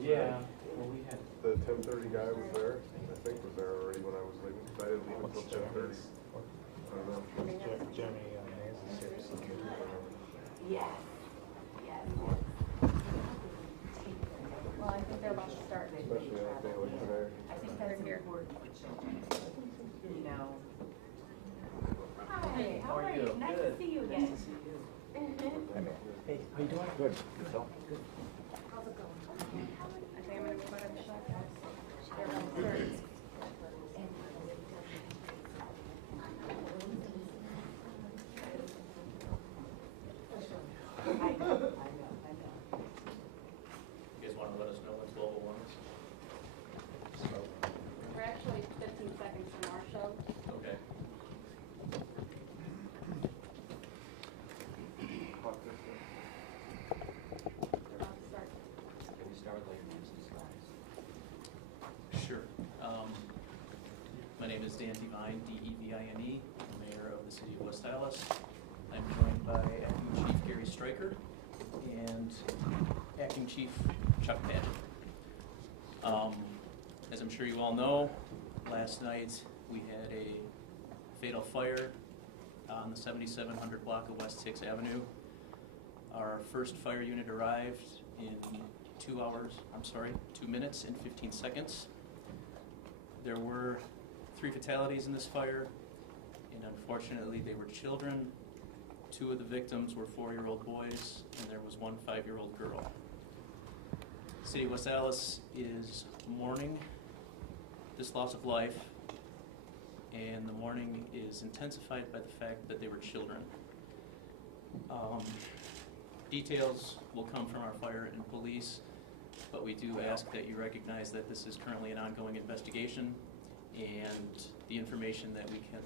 was Yeah, there. well, we had. The 10:30 guy was there. I think was there already when I was leaving. 'Cause I didn't leave until 10:30. I don't know. Jeremy Hayes is here. Yes. Yes. Well, I think they're about to start. Especially on a day like today. I think they're here. You know. Hi, How are you? Nice to see you again. Hey, how you doing? Good. Yourself? How's it going? I think I'm gonna go out of the shop. They're downstairs. I know. You guys want to let us know when 12:01 is? We're actually 15 seconds from our show. Okay. They're about to start. Can we start with your names and slides? Sure. My name is Dan Devine, D-E-V-I-N-E, Mayor of the City of West Allis. I'm joined by Acting Chief Gary Stryker and Acting Chief Chuck Padgett. As I'm sure you all know, last night we had a fatal fire on the 7700 block of West 6th Avenue. Our first fire unit arrived in 2 minutes and 15 seconds. There were 3 fatalities in this fire, and unfortunately they were children. 2 of the victims were 4-year-old boys, and there was 1 5-year-old girl. City of West Allis is mourning this loss of life, and the mourning is intensified by the fact that they were children. Details will come from our fire and police, but we do ask that you recognize that this is currently an ongoing investigation, and the information that we can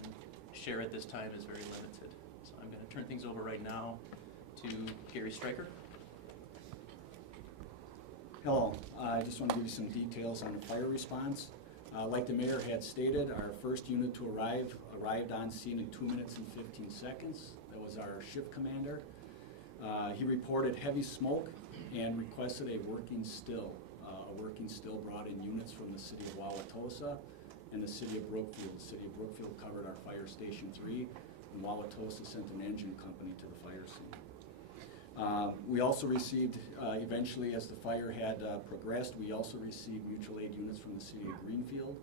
share at this time is very limited. So I'm going to turn things over right now to Gary Stryker. Hello, I just want to give you some details on the fire response. Like the mayor had stated, our first unit to arrived on scene in 2 minutes and 15 seconds. That was our shift commander. He reported heavy smoke and requested a working still. A working still brought in units from the city of Wauwatosa and the city of Brookfield. The city of Brookfield covered our fire station 3, and Wauwatosa sent an engine company to the fire scene. We also received, eventually as the fire had progressed, we also received mutual aid units from the city of Greenfield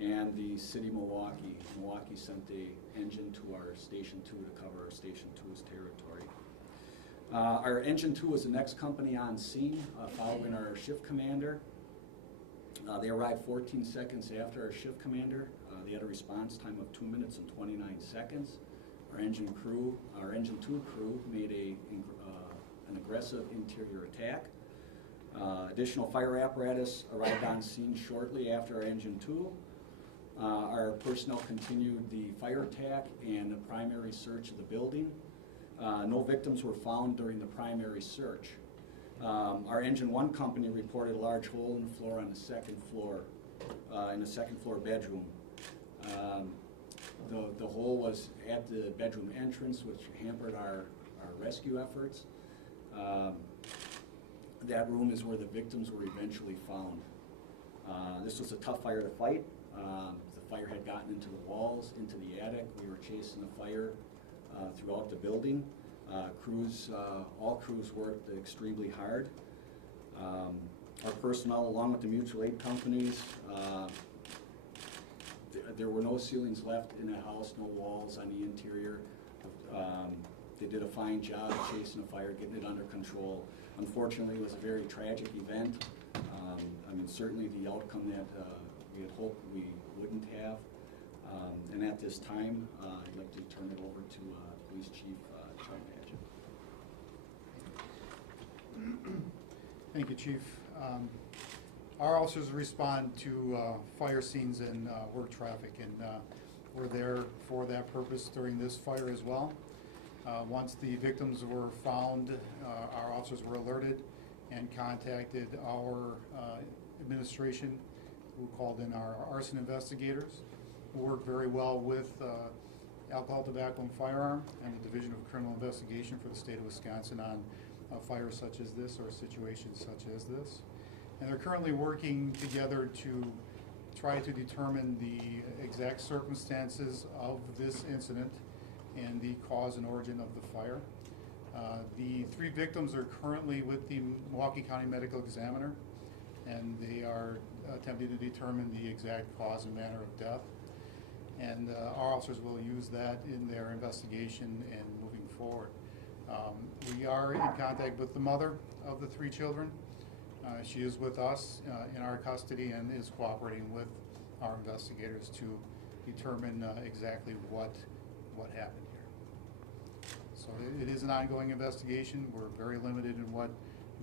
and the city of Milwaukee. Milwaukee sent a engine to our Station 2 to cover our Station 2's territory. Our Engine 2 was the next company on scene, following our shift commander. They arrived 14 seconds after our shift commander. They had a response time of 2 minutes and 29 seconds. Our Engine 2 crew made an aggressive interior attack. Additional fire apparatus arrived on scene shortly after our Engine 2. Our personnel continued the fire attack and the primary search of the building. No victims were found during the primary search. Our Engine 1 company reported a large hole in the floor on the second floor, in the second floor bedroom. The hole was at the bedroom entrance, which hampered our rescue efforts. That room is where the victims were eventually found. This was a tough fire to fight. The fire had gotten into the walls, into the attic. We were chasing the fire throughout the building. All crews worked extremely hard. Our personnel, along with the mutual aid companies, there were no ceilings left in the house, no walls on the interior. They did a fine job chasing the fire, getting it under control. Unfortunately, it was a very tragic event. I mean, certainly the outcome that we had hoped we wouldn't have. And at this time, I'd like to turn it over to Police Chief Chuck Padgett. Thank you, Chief. Our officers respond to fire scenes and work traffic, and we're there for that purpose during this fire as well. Once the victims were found, our officers were alerted and contacted our administration, who called in our arson investigators, who worked very well with Alcohol, Tobacco, and Firearm and the Division of Criminal Investigation for the state of Wisconsin on fires such as this or situations such as this. and they're currently working together to try to determine the exact circumstances of this incident and the cause and origin of the fire. The 3 victims are currently with the Milwaukee County Medical Examiner, and they are attempting to determine the exact cause and manner of death. And our officers will use that in their investigation and moving forward. We are in contact with the mother of the 3 children. She is with us in our custody and is cooperating with our investigators to determine exactly what happened here. So it is an ongoing investigation. We're very limited in what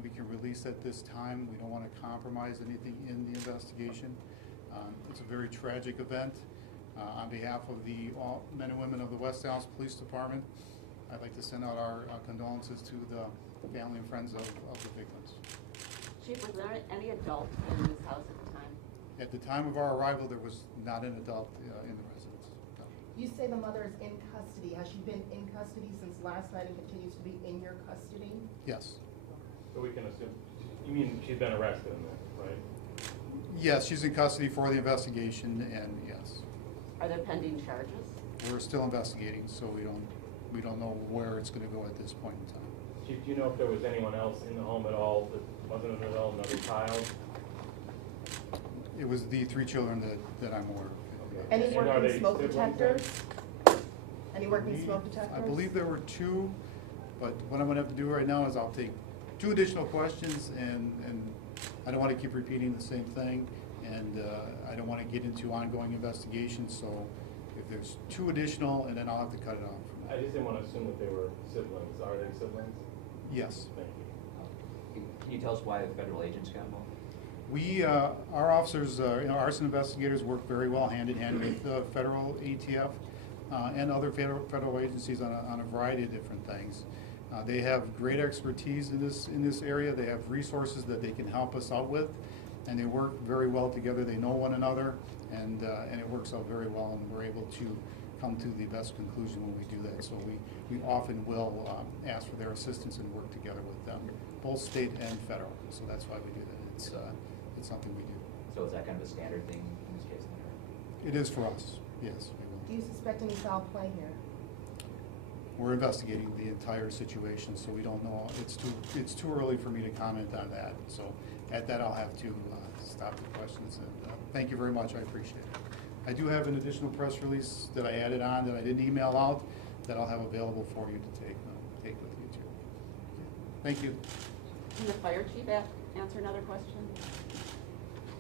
we can release at this time. We don't want to compromise anything in the investigation. It's a very tragic event. On behalf of the all men and women of the West Allis Police Department, I'd like to send out our condolences to the family and friends of the victims. Chief, was there any adult in this house at the time? At the time of our arrival, there was not an adult in the residence. No. You say the mother is in custody. Has she been in custody since last night and continues to be in your custody? Yes. So we can assume, you mean she's been arrested in this, right? Yes, she's in custody for the investigation, and yes. Are there pending charges? We're still investigating, so we don't know where it's going to go at this point in time. Chief, do you know if there was anyone else in the home at all that wasn't an adult, another child? It was the 3 children that I'm aware of. Okay. Any And are working they smoke siblings detectors? Any working smoke detectors? I believe there were 2, but what I'm going to have to do right now is I'll take 2 additional questions, and I don't want to keep repeating the same thing, and I don't want to get into ongoing investigations, so if there's 2 additional, and then I'll have to cut it off. I just didn't want to assume that they were siblings. Are they siblings? Yes. Thank you. Can you tell us why the federal agents got involved? We, our officers, arson investigators work very well hand in hand with the federal ATF and other federal agencies on a variety of different things. They have great expertise in this area. They have resources that they can help us out with, and they work very well together. They know one another, and it works out very well, and we're able to come to the best conclusion when we do that. So we often will ask for their assistance and work together with them, both state and federal. So that's why we do that. It's something we do. So is that kind of a standard thing in this case? It is for us, yes. We will. Do you suspect any foul play here? We're investigating the entire situation, so we don't know. It's too early for me to comment on that. So at that, I'll have to stop the questions. And thank you very much. I appreciate it. I do have an additional press release that I added on that I didn't email out that I'll have available for you to take with you too. Thank you. Can the fire chief answer another question?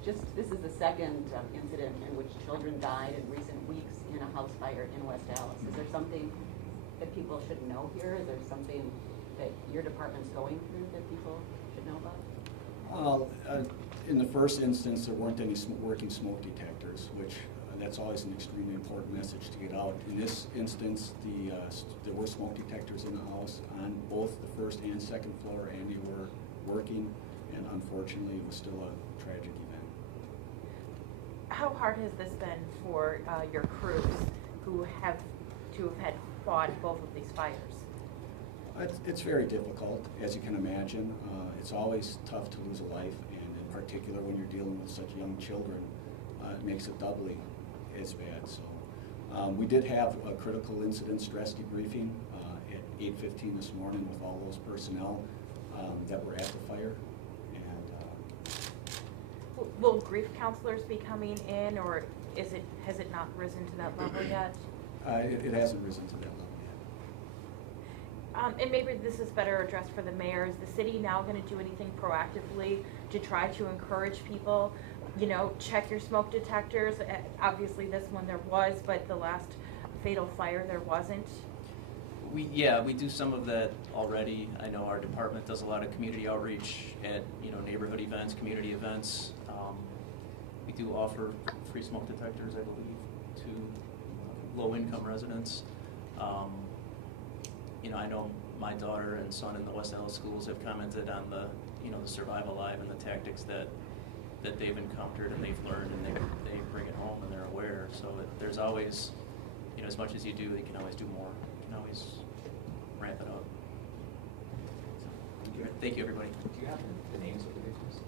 This is the second incident in which children died in recent weeks in a house fire in West Allis. Is there something that people should know here? Is there something that your department's going through that people should know about? In the first instance, there weren't any working smoke detectors, which that's always an extremely important message to get out. In this instance, there were smoke detectors in the house on both the first and second floor, and they were working, and unfortunately, it was still a tragic event. How hard has this been for your crews who have had fought both of these fires? It's very difficult, as you can imagine. It's always tough to lose a life, and in particular when you're dealing with such young children, it makes it doubly as bad. So we did have a critical incident stress debriefing at 8:15 this morning with all those personnel that were at the fire. Will grief counselors be coming in, or has it not risen to that level yet? It hasn't risen to that level yet. And maybe this is better addressed for the mayor. Is the city now going to do anything proactively to try to encourage people, check your smoke detectors? Obviously this one there was, but the last fatal fire there wasn't. We do some of that already. I know our department does a lot of community outreach at neighborhood events, community events. We do offer free smoke detectors, I believe, to low-income residents. I know my daughter and son in the West Allis schools have commented on the Survive Alive and the tactics that they've encountered and they've learned, and they bring it home and they're aware. So there's always, as much as you do, they can always do more. You can always ramp it up. Thank you, everybody. Do you have the names of the victims?